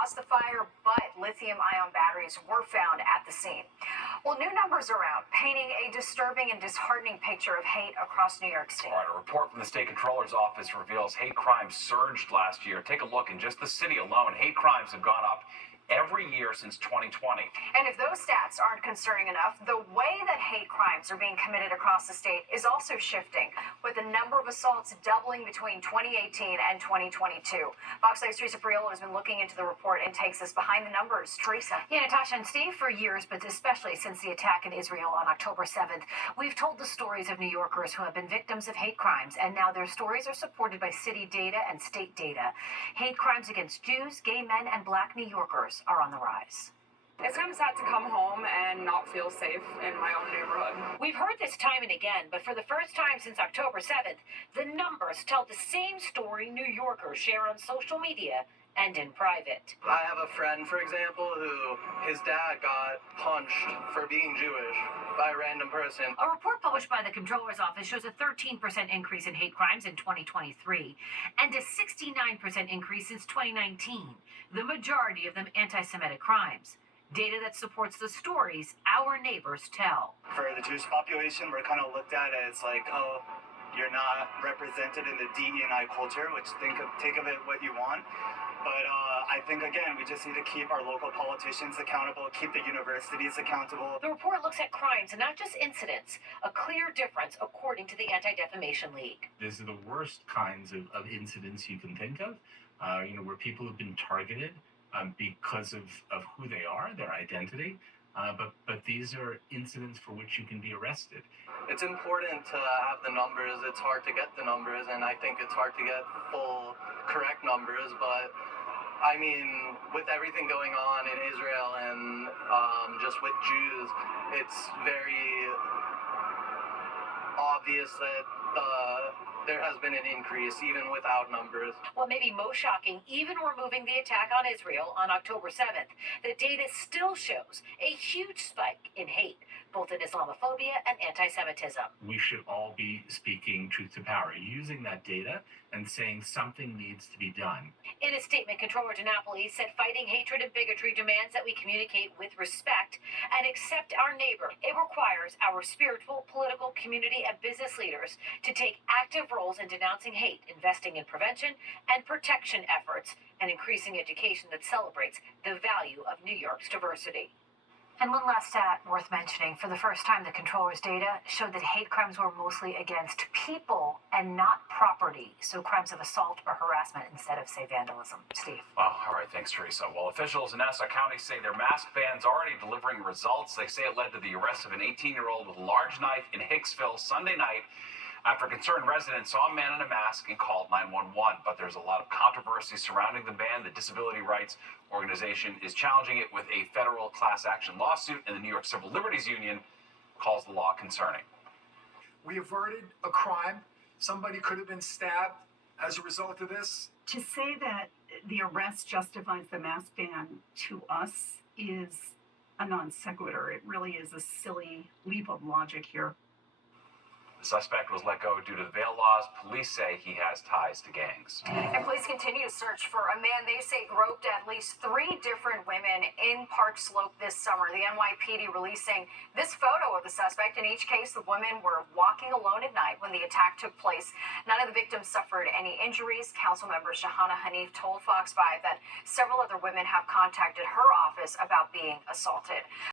caused the fire, but lithium-ion batteries were found at the scene. Well, new numbers are out, painting a disturbing and disheartening picture of hate across New York State. All right, a report from the state controller's office reveals hate crimes surged last year. Take a look. In just the city alone, hate crimes have gone up every year since 2020. And if those stats aren't concerning enough, the way that hate crimes are being committed across the state is also shifting, with the number of assaults doubling between 2018 and 2022. Fox 9's Teresa Priolo has been looking into the report and takes us behind the numbers. Teresa. Yeah, Natasha and Steve, for years, but especially since the attack in Israel on October 7th, we've told the stories of New Yorkers who have been victims of hate crimes, and now their stories are supported by city data and state data. Hate crimes against Jews, gay men, and black New Yorkers are on the rise. It's kind of sad to come home and not feel safe in my own neighborhood. We've heard this time and again, but for the first time since October 7th, the numbers tell the same story New Yorkers share on social media and in private. I have a friend, for example, who his dad got punched for being Jewish by a random person. A report published by the Comptroller's Office shows a 13% increase in hate crimes in 2023 and a 69% increase since 2019, the majority of them anti-Semitic crimes. Data that supports the stories our neighbors tell. For the Jewish population, we're kind of looked at as like, oh, you're not represented in the DE&I culture, which take of it what you want. But I think, again, we just need to keep our local politicians accountable, keep the universities accountable. The report looks at crimes and not just incidents, a clear difference according to the Anti-Defamation League. These are the worst kinds of incidents you can think of, where people have been targeted because of who they are, their identity. But these are incidents for which you can be arrested. It's important to have the numbers. It's hard to get the numbers, and I think it's hard to get full, correct numbers. But, I mean, with everything going on in Israel and just with Jews, it's very obvious that there has been an increase, even without numbers. What may be most shocking, even removing the attack on Israel on October 7th, the data still shows a huge spike in hate, both in Islamophobia and anti-Semitism. We should all be speaking truth to power, using that data and saying something needs to be done. In a statement, Comptroller DiNapoli said fighting hatred and bigotry demands that we communicate with respect and accept our neighbor. It requires our spiritual, political, community, and business leaders to take active roles in denouncing hate, investing in prevention and protection efforts, and increasing education that celebrates the value of New York's diversity. And one last stat worth mentioning. For the first time, the Comptroller's data showed that hate crimes were mostly against people and not property. So crimes of assault or harassment instead of, say, vandalism. Steve. Oh, all right. Thanks, Teresa. Well, officials in Nassau County say their mask ban's already delivering results. They say it led to the arrest of an 18-year-old with a large knife in Hicksville Sunday night after concerned residents saw a man in a mask and called 911. But there's a lot of controversy surrounding the ban. The Disability Rights Organization is challenging it with a federal class action lawsuit, and the New York Civil Liberties Union calls the law concerning. We averted a crime. Somebody could have been stabbed as a result of this. To say that the arrest justifies the mask ban to us is a non sequitur. It really is a silly leap of logic here. The suspect was let go due to the bail laws. Police say he has ties to gangs. And police continue to search for a man they say groped at least 3 different women in Park Slope this summer. The NYPD releasing this photo of the suspect. In each case, the women were walking alone at night when the attack took place. None of the victims suffered any injuries. Councilmember Shahana Hanif told Fox 5 that several other women have contacted her office about being assaulted.